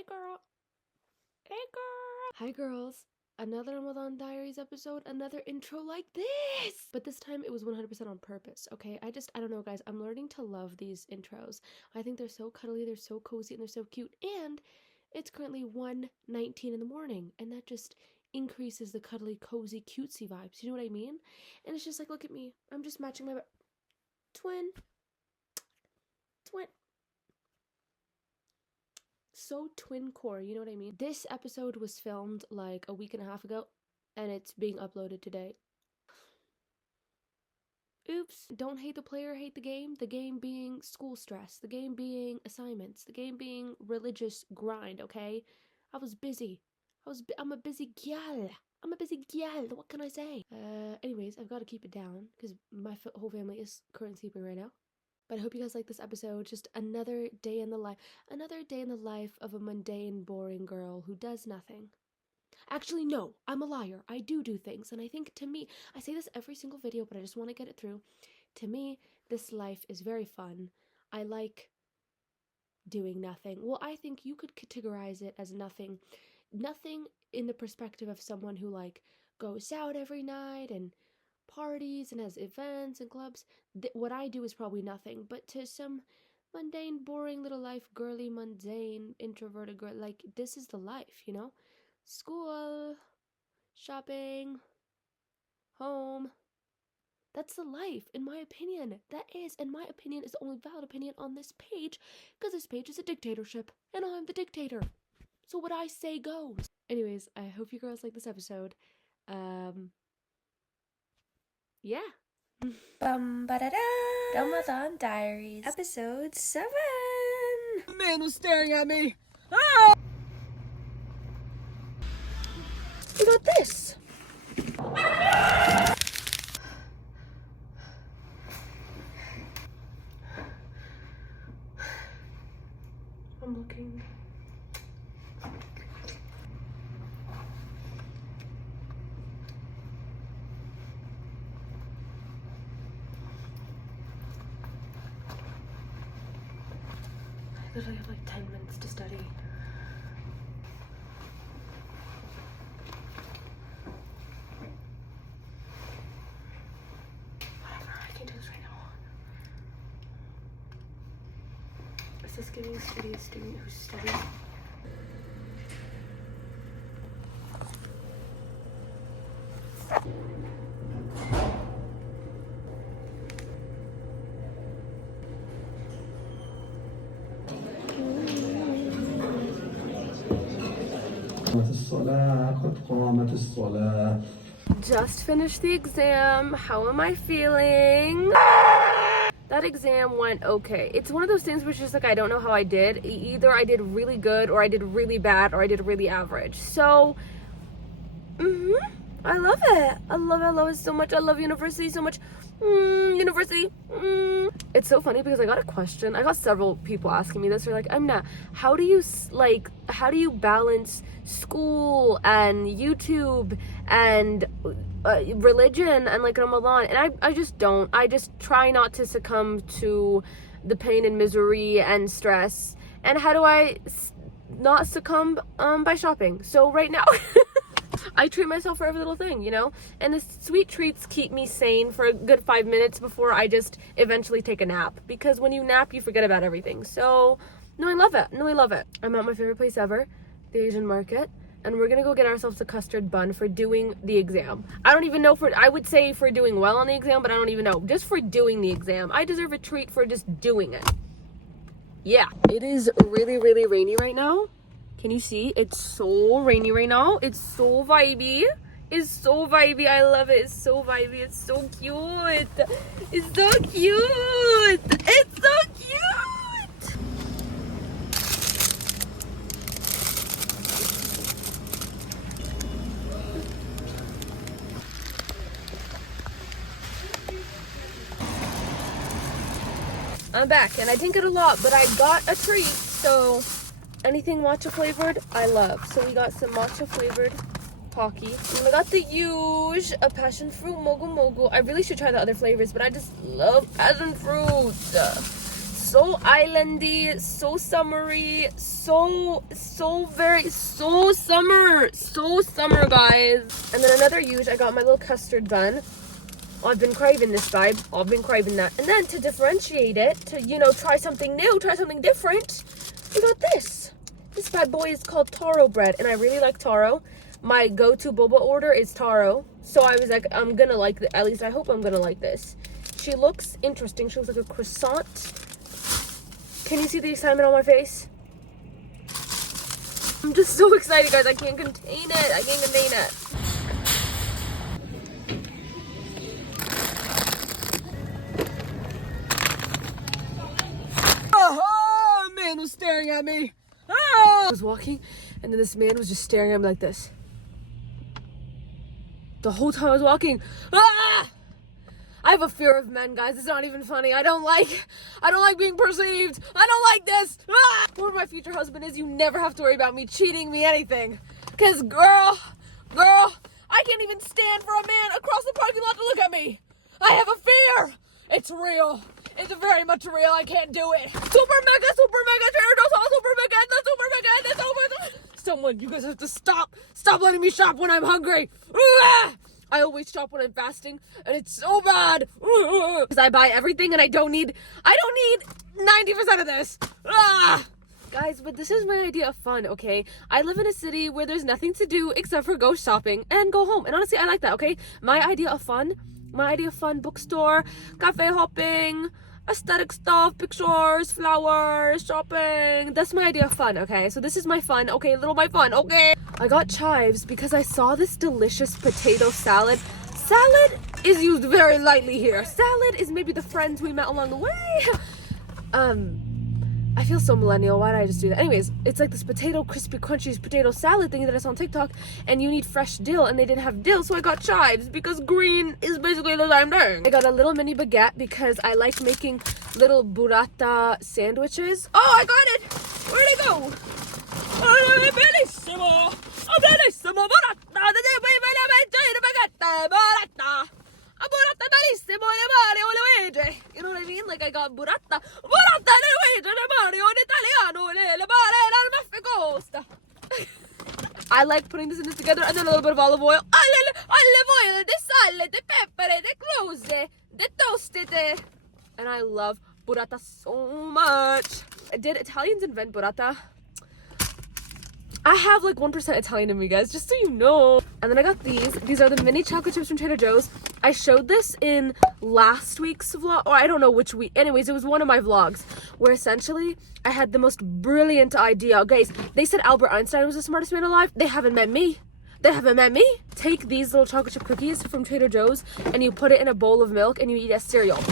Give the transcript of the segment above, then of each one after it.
Hey girl. Hey girl. Hi girls. Another Ramadan Diaries episode, another intro like this! But this time it was 100% on purpose, okay? I don't know guys, I'm learning to love these intros. I think they're so cuddly, they're so cozy, and they're so cute, and it's currently 1:19 in the morning, and that just increases the cuddly, cozy, cutesy vibes, you know what I mean? And it's just like, look at me, I'm just matching my twin. So twin core, you know what I mean? This episode was filmed like a week and a half ago, and it's being uploaded today. Oops. Don't hate the player, hate the game being school stress, the game being assignments, the game being religious grind, okay? I was busy. I'm a busy gal. What can I say? Anyways, I've got to keep it down because my whole family is currently sleeping right now. But I hope you guys like this episode. Just another day in the life of a mundane, boring girl who does nothing. Actually, no, I'm a liar. I do things. And I think to me, I say this every single video, but I just want to get it through. To me, this life is very fun. I like doing nothing. Well, I think you could categorize it as nothing. Nothing in the perspective of someone who like goes out every night and parties and has events and clubs. What I do is probably nothing, but to some mundane, boring little life, girly, mundane, introverted girl, like, this is the life, you know? School, shopping, home. That's the life, in my opinion. In my opinion, is the only valid opinion on this page, because this page is a dictatorship, and I'm the dictator. So what I say goes. Anyways, I hope you girls like this episode. Yeah. Ramadan Diaries, episode 7. The man was staring at me. Ah! We got this. I'm looking. I literally have like 10 minutes to study. Whatever, I can do this right now. Is this giving a student who's studying? Just finished the exam. How am I feeling? That exam went okay. It's one of those things where it's just like, I don't know how I did. Either I did really good, or I did really bad, or I did really average. So, I love it. I love it so much. I love university so much. University. It's so funny because I got a question. I got several people asking me this. They're like, Amna, how do you balance school and YouTube and religion and like Ramadan? And I just don't. I just try not to succumb to the pain and misery and stress. And how do I not succumb? By shopping. So right now I treat myself for every little thing, you know? And the sweet treats keep me sane for a good 5 minutes before I just eventually take a nap. Because when you nap, you forget about everything. So, no, I love it. I'm at my favorite place ever, the Asian market. And we're gonna go get ourselves a custard bun for doing the exam. I don't even know I would say for doing well on the exam, but I don't even know. Just for doing the exam. I deserve a treat for just doing it. Yeah. It is really, really rainy right now. Can you see? It's so rainy right now. It's so vibey. I love it. It's so vibey. It's so cute. I'm back, and I didn't get a lot, but I got a treat, so anything matcha flavored, I love. So we got some matcha flavored Pocky. And we got the huge passion fruit mogu mogu. I really should try the other flavors, but I just love passion fruit. so islandy, so summery, so summer, guys. And then another huge, I got my little custard bun. I've been craving this, babe. I've been craving that. And then to differentiate it, to, you know, try something new, try something different, we got this. This bad boy is called taro bread, and I really like taro. My go-to boba order is taro. So I was like, I'm gonna like it. At least I hope I'm gonna like this. She looks interesting. She looks like a croissant. Can you see the excitement on my face? I'm just so excited, guys. I can't contain it. I can't contain it. Oh, man was staring at me. Ah! I was walking, and then this man was just staring at me like this. The whole time I was walking. Ah! I have a fear of men, guys. It's not even funny. I don't like being perceived. I don't like this. Ah! Whoever my future husband is, you never have to worry about me cheating me anything. Cause girl, I can't even stand for a man across the parking lot to look at me. I have a fear. It's real. It's very much real. I can't do it. Super mega, Trader Joe's, super mega. Someone, you guys have to stop letting me shop when I'm hungry. Ah! I always shop when I'm fasting, and it's so bad. Because I buy everything, and I don't need 90% of this. Ah! Guys, but this is my idea of fun, okay? I live in a city where there's nothing to do except for go shopping and go home. And honestly, I like that, okay? My idea of fun, bookstore, cafe hopping, aesthetic stuff, pictures, flowers, shopping. That's my idea of fun, okay? So this is my fun, okay? My fun, okay? I got chives because I saw this delicious potato salad. Salad is used very lightly here. Salad is maybe the friends we met along the way. I feel so millennial. Why did I just do that? Anyways, it's like this potato, crispy, crunchy potato salad thing that I saw on TikTok, and you need fresh dill, and they didn't have dill, so I got chives because green is basically the same thing. I got a little mini baguette because I like making little burrata sandwiches. Oh, I got it! Where'd it go? Bellissimo! Bellissimo! Burrata! Burrata! Burrata bellissimo di Mario Luigi. You know what I mean? Like I got burrata di Luigi di Mario in Italiano le mare dal Mafficosta. I like putting this in this together, and then a little bit of olive oil. Olive oil, the salad, the pepper, the close, the toasted. And I love burrata so much. Did Italians invent burrata? I have like 1% Italian in me, guys, just so you know. And then I got these. These are the mini chocolate chips from Trader Joe's. I showed this in last week's vlog, or I don't know which week. Anyways, it was one of my vlogs where essentially I had the most brilliant idea. Guys, they said Albert Einstein was the smartest man alive. They haven't met me. They haven't met me. Take these little chocolate chip cookies from Trader Joe's and you put it in a bowl of milk and you eat as cereal.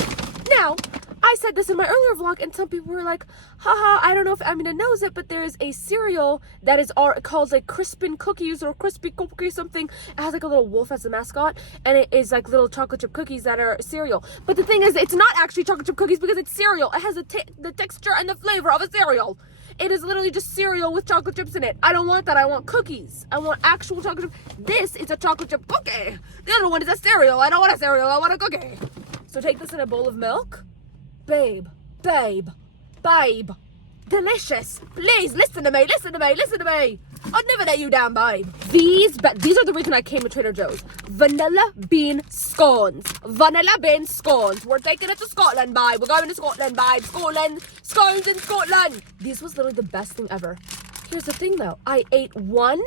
Now, I said this in my earlier vlog, and some people were like, haha, I don't know if Amina knows it, but there is a cereal that is called like Crispin Cookies or Crispy Cookie something. It has like a little wolf as a mascot, and it is like little chocolate chip cookies that are cereal. But the thing is, it's not actually chocolate chip cookies because it's cereal. It has the texture and the flavor of a cereal. It is literally just cereal with chocolate chips in it. I don't want that. I want cookies. I want actual chocolate chips. This is a chocolate chip cookie. The other one is a cereal. I don't want a cereal. I want a cookie. So take this in a bowl of milk. Babe, delicious. Please listen to me. I'd never let you down, babe. These are the reason I came to Trader Joe's. Vanilla bean scones. We're taking it to Scotland, babe. We're going to Scotland, babe. Scones in Scotland. This was literally the best thing ever. Here's the thing, though. I ate one,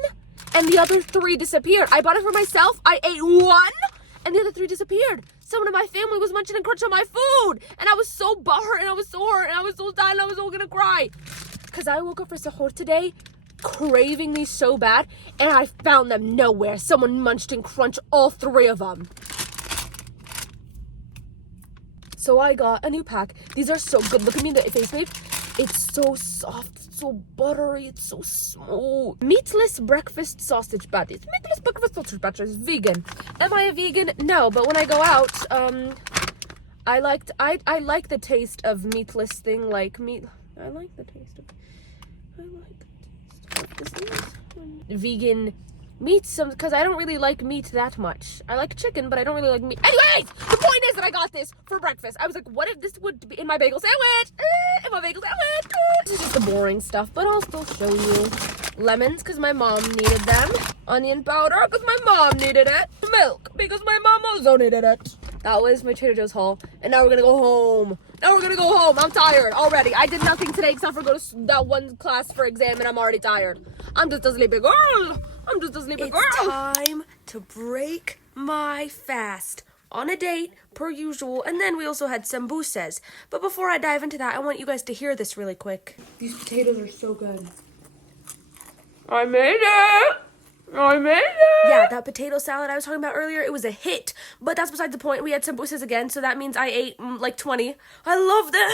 and the other 3 disappeared. I bought it for myself. I ate one, and the other 3 disappeared. Someone in my family was munching and crunching on my food, and I was so butthurt, and I was so hurt, and I was so sad, and I was all gonna cry. Because I woke up for sahur today, craving these so bad, and I found them nowhere. Someone munched and crunched all 3 of them. So I got a new pack. These are so good. Look at me in the face, babe. It's so soft, it's so buttery, it's so smooth. Meatless breakfast sausage patties. Vegan. Am I a vegan? No, but when I go out, I like the taste of meatless thing, like meat. I like the taste of this. Vegan meat some, because I don't really like meat that much. I like chicken, but I don't really like meat. Anyways, the point is that I got this for breakfast. I was like, what if this would be in my bagel sandwich? In my bagel sandwich. This is just the boring stuff, but I'll still show you. Lemons, because my mom needed them. Onion powder, because my mom needed it. Milk, because my mom also needed it. That was my Trader Joe's haul, and now we're gonna go home. I'm tired already. I did nothing today except for go to that one class for exam, and I'm already tired. I'm just a sleepy girl. It's time to break my fast on a date, per usual, and then we also had sambusas. But before I dive into that, I want you guys to hear this really quick. These potatoes are so good. I made it! Yeah, that potato salad I was talking about earlier, it was a hit. But that's beside the point. We had sambusas again, so that means I ate like 20. I love them.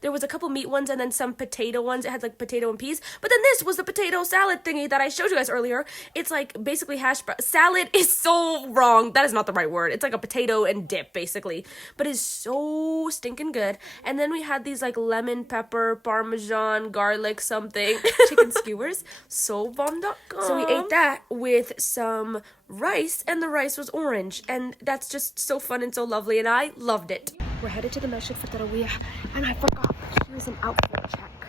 There was a couple meat ones and then some potato ones. It had like potato and peas. But then this was the potato salad thingy that I showed you guys earlier. It's like basically salad is so wrong. That is not the right word. It's like a potato and dip, basically. But it's so stinking good. And then we had these like lemon, pepper, parmesan, garlic something, chicken skewers. So bomb.com. So we ate that with some rice, and the rice was orange, and that's just so fun and so lovely, and I loved it. We're headed to the masjid for taraweeh, and I forgot, here's an outfit check.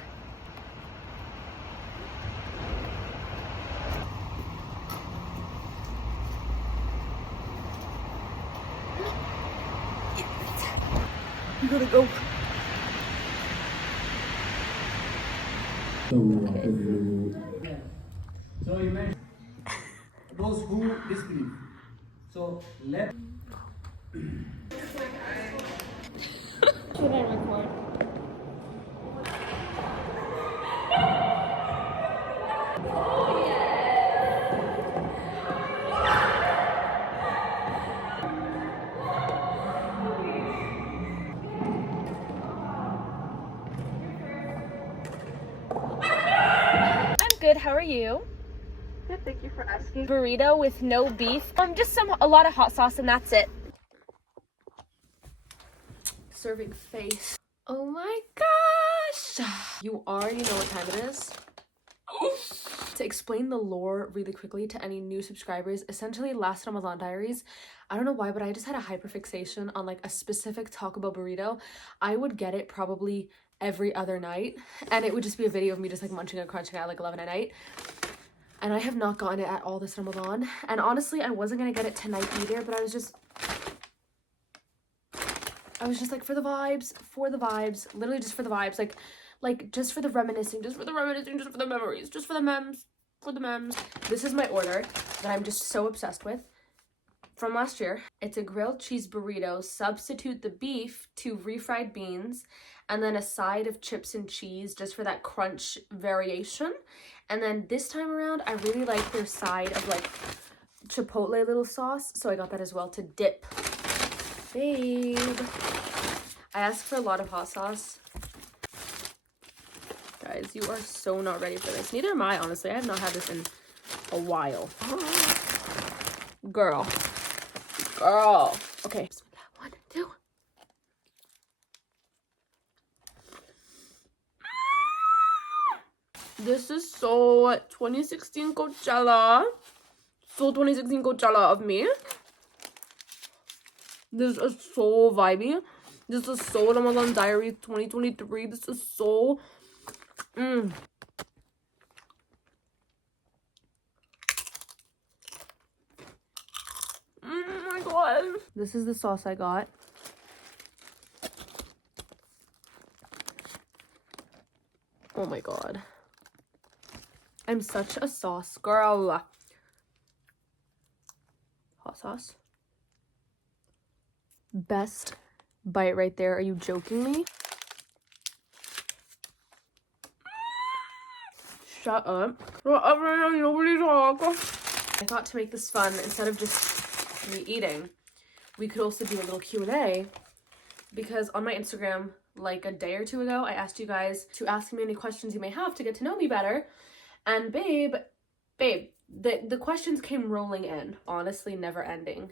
You gotta go. So you mentioned those who disbelieve. So let. Should I record? I'm good, how are you? Good, thank you for asking. Burrito with no beef. Just a lot of hot sauce and that's it. Serving face. Oh my gosh! You already know what time it is. To explain the lore really quickly to any new subscribers, essentially last Ramadan diaries, I don't know why, but I just had a hyperfixation on like a specific Taco Bell burrito. I would get it probably every other night, and it would just be a video of me just like munching and crunching at like 11 at night. And I have not gotten it at all this Ramadan. And honestly, I wasn't gonna get it tonight either, but I was just like, for the vibes, literally just for the vibes, like just for the reminiscing, just for the memories, just for the memes. This is my order that I'm just so obsessed with from last year. It's a grilled cheese burrito. Substitute the beef to refried beans, and then a side of chips and cheese just for that crunch variation. And then this time around, I really like their side of like chipotle little sauce, so I got that as well to dip. Babe, I asked for a lot of hot sauce. Guys, you are so not ready for this. Neither am I, honestly. I have not had this in a while. Girl. Okay. 1, 2. This is so 2016 Coachella. So 2016 Coachella of me. This is so vibey. This is so Ramadan Diaries 2023. This is so... Oh my god. This is the sauce I got. Oh my god. I'm such a sauce girl. Hot sauce. Best bite right there. Are you joking me? Shut up. Nobody talk. I thought to make this fun, instead of just me eating, we could also do a little Q&A, because on my Instagram, like a day or two ago, I asked you guys to ask me any questions you may have to get to know me better. And babe, the questions came rolling in, honestly, never ending.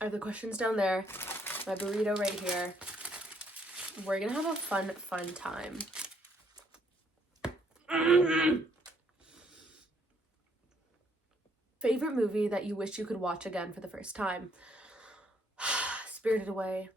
I have the questions down there. my burrito right here. We're gonna have a fun time. Favorite movie that you wish you could watch again for the first time? Spirited Away.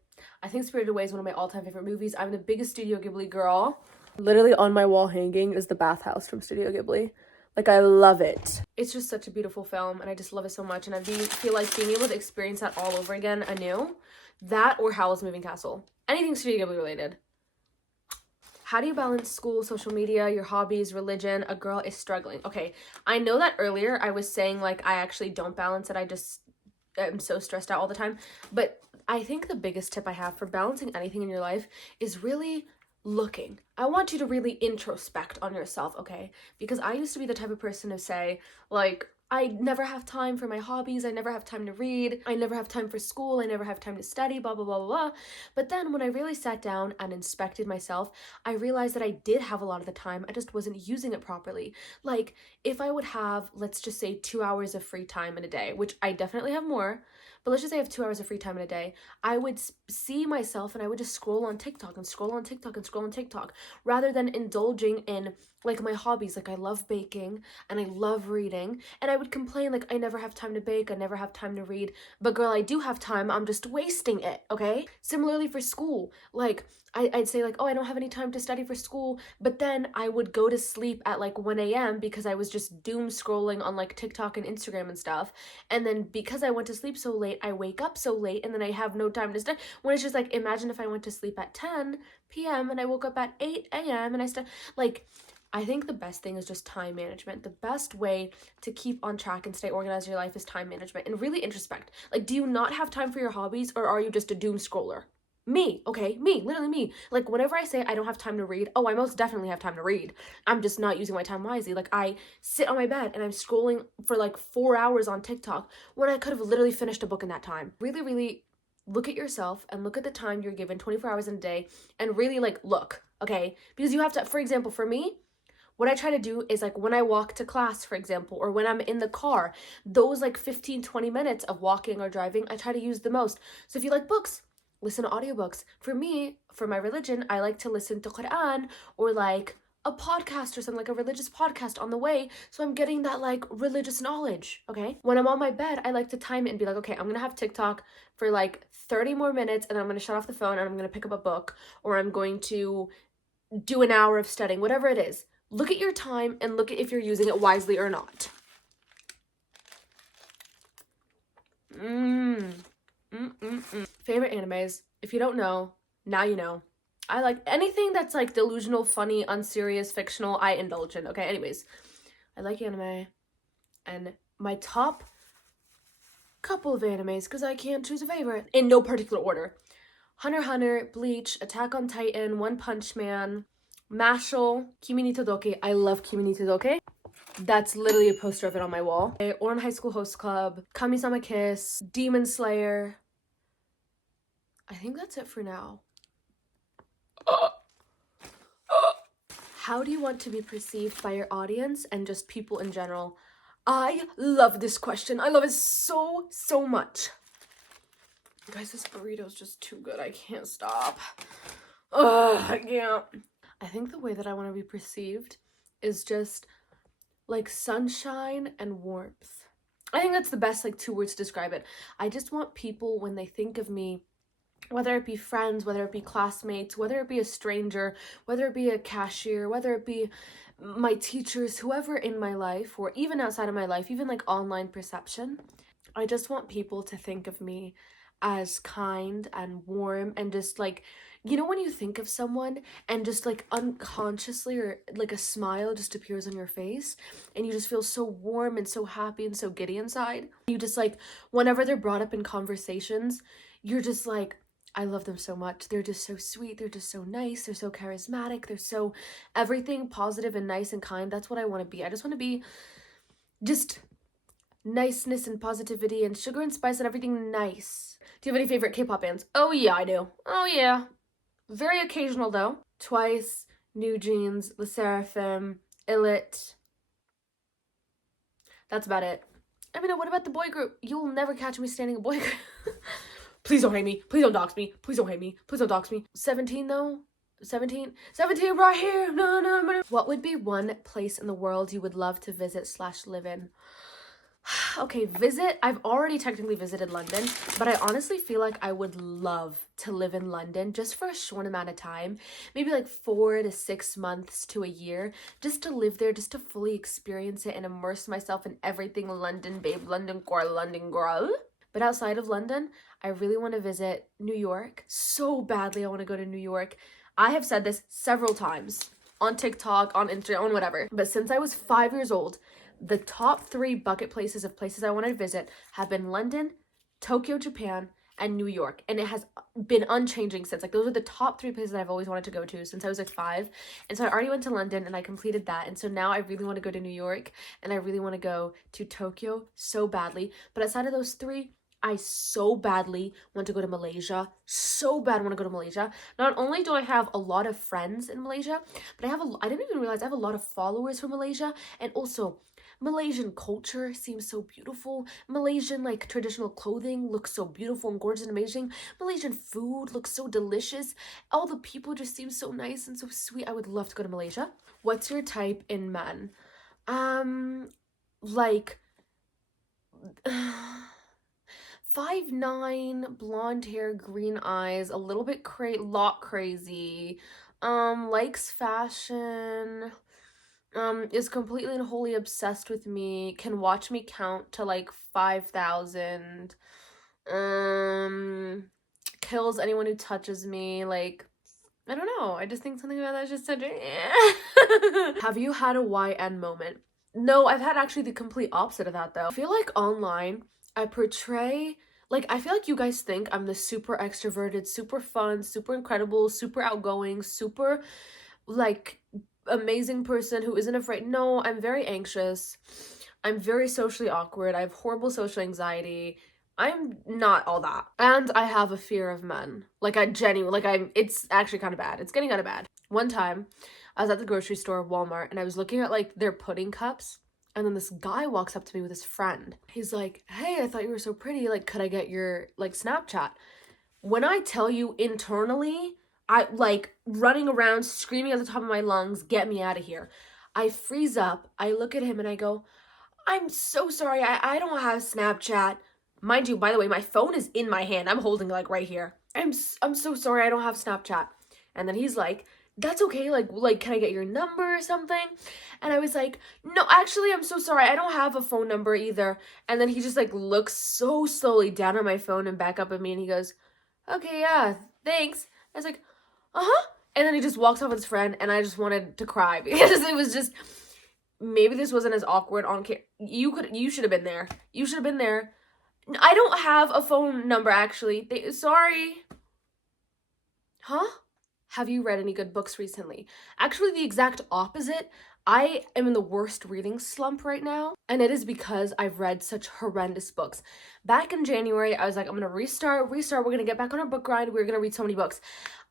I think Spirited Away is one of my all-time favorite movies. I'm the biggest Studio Ghibli girl. Literally on my wall hanging is the bathhouse from Studio Ghibli. Like, I love it. It's just such a beautiful film, and I just love it so much, and I feel like being able to experience that all over again anew. That or Howl's Moving Castle. Anything Studio Ghibli related. How do you balance school, social media, your hobbies, religion? A girl is struggling. Okay, I know that earlier I was saying, like, I actually don't balance it. I just am so stressed out all the time. But I think the biggest tip I have for balancing anything in your life is really looking. I want you to really introspect on yourself, okay? Because I used to be the type of person to say, like, I never have time for my hobbies, I never have time to read, I never have time for school, I never have time to study, blah, blah, blah, blah, blah. But then when I really sat down and inspected myself, I realized that I did have a lot of the time, I just wasn't using it properly. Like, if I would have, let's just say 2 hours of free time in a day, which I definitely have more, but let's just say I have 2 hours of free time in a day, I would see myself and I would just scroll on TikTok and scroll on TikTok and scroll on TikTok rather than indulging in like my hobbies. Like, I love baking and I love reading, and I would complain like I never have time to bake, I never have time to read, but girl, I do have time, I'm just wasting it, okay? Similarly for school, like I'd say like, oh, I don't have any time to study for school, but then I would go to sleep at like 1 a.m. because I was just doom scrolling on like TikTok and Instagram and stuff, and then because I went to sleep so late, I wake up so late, and then I have no time to study, when it's just like, imagine if I went to sleep at 10 p.m. and I woke up at 8 a.m. and like, I think the best thing is just time management. The best way to keep on track and stay organized in your life is time management, and really introspect. Like, do you not have time for your hobbies, or are you just a doom scroller? Me, okay? Me, literally me. Like, whenever I say I don't have time to read, oh, I most definitely have time to read. I'm just not using my time wisely. Like, I sit on my bed and I'm scrolling for like 4 hours on TikTok when I could have literally finished a book in that time. Really, really look at yourself and look at the time you're given, 24 hours in a day, and really like look, okay? Because you have to, for example, for me, what I try to do is like when I walk to class, for example, or when I'm in the car, those like 15-20 minutes of walking or driving, I try to use the most. So if you like books, listen to audiobooks. For me, for my religion, I like to listen to Quran or like a podcast or something, like a religious podcast on the way, so I'm getting that like religious knowledge, okay? When I'm on my bed, I like to time it and be like, okay, I'm gonna have TikTok for like 30 more minutes, and I'm gonna shut off the phone and I'm gonna pick up a book, or I'm going to do an hour of studying, whatever it is. Look at your time and look at if you're using it wisely or not. Favorite animes? If you don't know, now you know. I like anything that's like delusional, funny, unserious, fictional, I indulge in. Okay, anyways. I like anime. And my top couple of animes, because I can't choose a favorite, in no particular order. Hunter x Hunter, Bleach, Attack on Titan, One Punch Man, Mashal, Kimi ni Todoke. I love Kimi ni Todoke. That's literally a poster of it on my wall. Oran High School Host Club, Kami-sama Kiss, Demon Slayer. I think that's it for now. How do you want to be perceived by your audience and just people in general? I love this question. I love it so, so much. Guys, this burrito's just too good. I can't stop. I can't. I think the way that I want to be perceived is just like sunshine and warmth. I think that's the best like 2 words to describe it. I just want people, when they think of me, whether it be friends, whether it be classmates, whether it be a stranger, whether it be a cashier, whether it be my teachers, whoever in my life, or even outside of my life, even like online perception, I just want people to think of me as kind and warm, and just like, you know, when you think of someone and just like unconsciously or like a smile just appears on your face and you just feel so warm and so happy and so giddy inside. You just like, whenever they're brought up in conversations, you're just like, I love them so much. They're just so sweet. They're just so nice. They're so charismatic. They're so everything positive and nice and kind. That's what I want to be. I just want to be just niceness and positivity and sugar and spice and everything nice. Do you have any favorite K-pop bands? Oh yeah, I do. Oh yeah. Very occasional though. Twice, New Jeans, LE SSERAFIM, ILLIT. That's about it. I mean, what about the boy group? You'll never catch me standing a boy group. Please don't hate me. Please don't dox me. Please don't hate me. Please don't dox me. 17 though? 17 right here. No. What would be one place in the world you would love to visit / live in? Okay, visit. I've already technically visited London, but I honestly feel like I would love to live in London just for a short amount of time, maybe like 4 to 6 months to a year, just to live there, just to fully experience it and immerse myself in everything London, babe, London girl, London girl. But outside of London, I really want to visit New York. So badly I want to go to New York. I have said this several times on TikTok, on Instagram, on whatever, but since I was 5 years old, the top 3 bucket places of places I want to visit have been London, Tokyo, Japan, and New York. And it has been unchanging since. Like, those are the top 3 places that I've always wanted to go to since I was like 5. And so I already went to London and I completed that. And so now I really want to go to New York and I really want to go to Tokyo so badly. But outside of those 3, I so badly want to go to Malaysia. So bad want to go to Malaysia. Not only do I have a lot of friends in Malaysia, but I didn't even realize I have a lot of followers from Malaysia. And also, Malaysian culture seems so beautiful. Malaysian like traditional clothing looks so beautiful and gorgeous and amazing. Malaysian food looks so delicious. All the people just seem so nice and so sweet. I would love to go to Malaysia. What's your type in men? Like 5'9", blonde hair, green eyes, a little bit crazy, likes fashion, is completely and wholly obsessed with me, can watch me count to like 5,000, kills anyone who touches me, like, I don't know, I just think something about that is just such a Have you had a YN moment? No, I've had actually the complete opposite of that though. I feel like online, I portray, like, I feel like you guys think I'm the super extroverted, super fun, super incredible, super outgoing, super, like, amazing person who isn't afraid. No, I'm very anxious. I'm very socially awkward. I have horrible social anxiety. I'm not all that. And I have a fear of men. Like, it's actually kind of bad. It's getting kind of bad. One time, I was at the grocery store, Walmart, and I was looking at, like, their pudding cups. And then this guy walks up to me with his friend. He's like, hey, I thought you were so pretty. Like, could I get your, like, Snapchat? When I tell you internally, I, like, running around, screaming at the top of my lungs, get me out of here. I freeze up. I look at him and I go, I'm so sorry. I don't have Snapchat. Mind you, by the way, my phone is in my hand. I'm holding it, like, right here. I'm so sorry. I don't have Snapchat. And then he's like, that's okay, like, can I get your number or something? And I was like, no, actually, I'm so sorry, I don't have a phone number either. And then he just, like, looks so slowly down at my phone and back up at me, and he goes, okay, yeah, thanks. I was like, uh-huh. And then he just walks off with his friend, and I just wanted to cry, because it was just, maybe this wasn't as awkward on camera. You should have been there. You should have been there. I don't have a phone number, actually. Sorry. Huh? Have you read any good books recently? Actually, the exact opposite. I am in the worst reading slump right now, and it is because I've read such horrendous books. Back in January, I was like, I'm gonna restart, we're gonna get back on our book grind, we're gonna read so many books.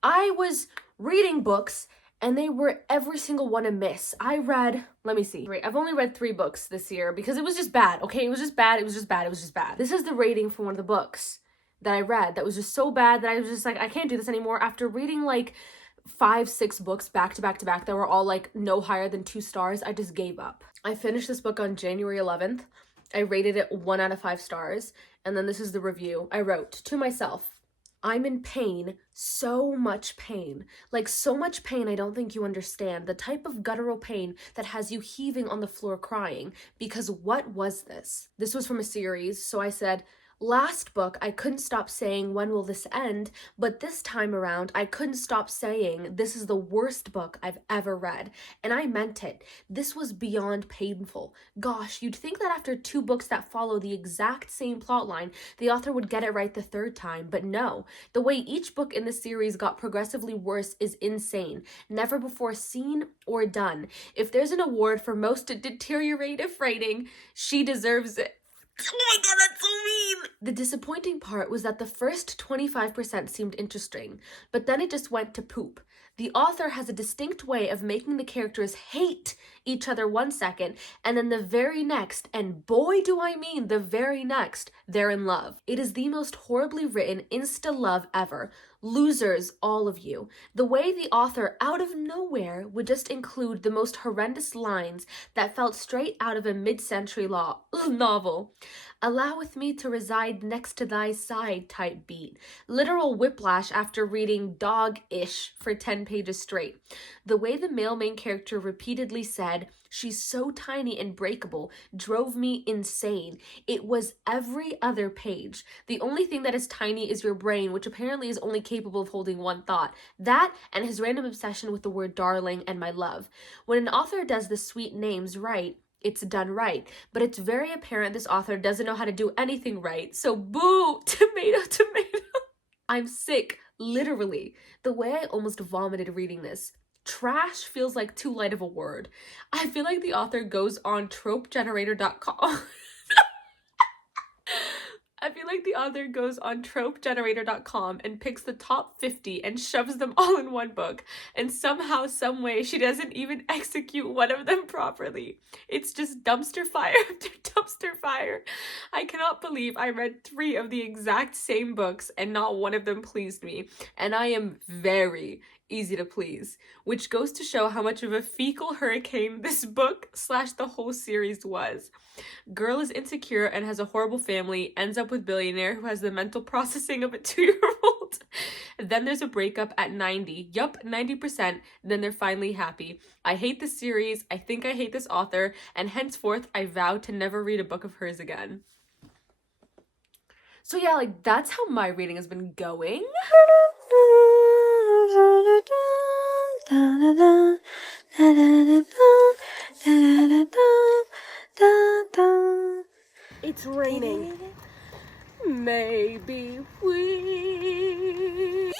I was reading books, and they were every single one a miss. I read, let me see, I've only read 3 books this year, because it was just bad, okay? It was just bad. This is the rating for one of the books that I read that was just so bad that I was just like, I can't do this anymore. After reading like 5-6 books back to back that were all like no higher than 2 stars, I just gave up. I finished this book on January 11th. I rated it 1 out of 5 stars. And then this is the review. I wrote to myself, I'm in pain, so much pain. Like, so much pain I don't think you understand. The type of guttural pain that has you heaving on the floor crying. Because what was this? This was from a series, so I said, last book, I couldn't stop saying, when will this end? But this time around, I couldn't stop saying, this is the worst book I've ever read. And I meant it. This was beyond painful. Gosh, you'd think that after 2 books that follow the exact same plotline, the author would get it right the 3rd time. But no, the way each book in the series got progressively worse is insane. Never before seen or done. If there's an award for most deteriorative writing, she deserves it. Oh my god, that's so mean! The disappointing part was that the first 25% seemed interesting, but then it just went to poop. The author has a distinct way of making the characters hate each other 1 second, and then the very next, and boy do I mean the very next, they're in love. It is the most horribly written insta-love ever. Losers, all of you. The way the author, out of nowhere, would just include the most horrendous lines that felt straight out of a mid-century novel. Alloweth me to reside next to thy side type beat. Literal whiplash after reading dog-ish for 10 pages straight. The way the male main character repeatedly said, "She's so tiny and breakable," drove me insane. It was every other page. The only thing that is tiny is your brain, which apparently is only capable of holding one thought. That and his random obsession with the word darling and my love. When an author does the sweet names right, it's done right, but it's very apparent this author doesn't know how to do anything right, so boo, tomato, tomato. I'm sick, literally. The way I almost vomited reading this. Trash feels like too light of a word. I feel like the author goes on tropegenerator.com. I feel like the author goes on tropegenerator.com and picks the top 50 and shoves them all in one book, and somehow, some way, she doesn't even execute one of them properly. It's just dumpster fire after dumpster fire. I cannot believe I read 3 of the exact same books and not one of them pleased me, and I am very easy to please, which goes to show how much of a fecal hurricane this book / the whole series was. Girl is insecure and has a horrible family, ends up with billionaire who has the mental processing of a 2-year-old. Then there's a breakup at 90. Yup, 90%. Then they're finally happy. I hate this series. I think I hate this author. And henceforth, I vow to never read a book of hers again. So yeah, like, that's how my reading has been going. It's raining. Maybe we